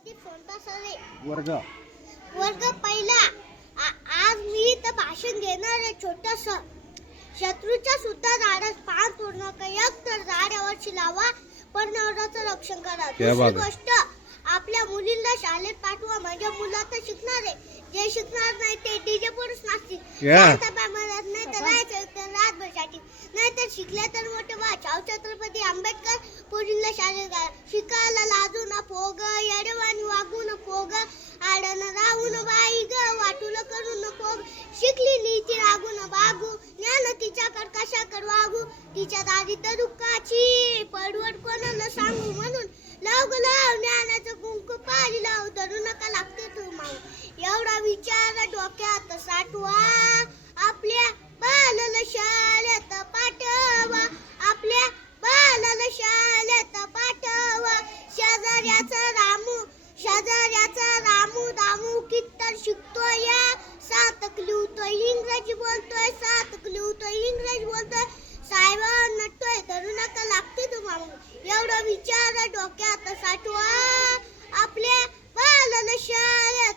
वर्ग वर्ग पहिला. आज मी इथं भाषण घेणार आहे छोटस. शत्रूच्या सुद्धा झाडास पान तोडू नका, एक तर झाडावरची लावा, पण नवऱ्याचं रक्षण करा. दुसरी गोष्ट, आपल्या मुलींना शाळेत पाठवा, म्हणजे मुलं तर शिकणार आहे. जे शिकणार नाही ते डीजे पुरुष नाचतील, नाही तर रातभरसाठी, नाही तर शिकले तर मोठे बा. छत्रपती आंबेडकर पोरींना शाळेत शिकायला लाजू न पोग, येडेवाणी वागू न पोग, आडन राहू न बाई ग, वाटून करू न पोग. शिकली नीती रागू न बागू, ज्ञान तिच्याकड कशाकड वागू, तिच्या दारी तर दुःखाची पडवड कोणाला सांगू. म्हणून लाव ज्ञानाचं कुंकू पारी लाव, धरू नका लागते तू माऊ. एवढा विचार डोक्यात साठवा, आपल्या बालाला शाळेत पाठवा, आपल्या बालाला शाळेत पाठवा. शेजाऱ्याचा रामू दामू कित्तर शिकतोय, सातक लिहतोय, इंग्रजी बोलतोय, सातक लिहतोय, इंग्रजी बोलतोय. साहेब नटतोय, धरू नका लागते तुम्हाला. एवढा विचार डोक्यात साठवा, आपल्या बालाला शाळेत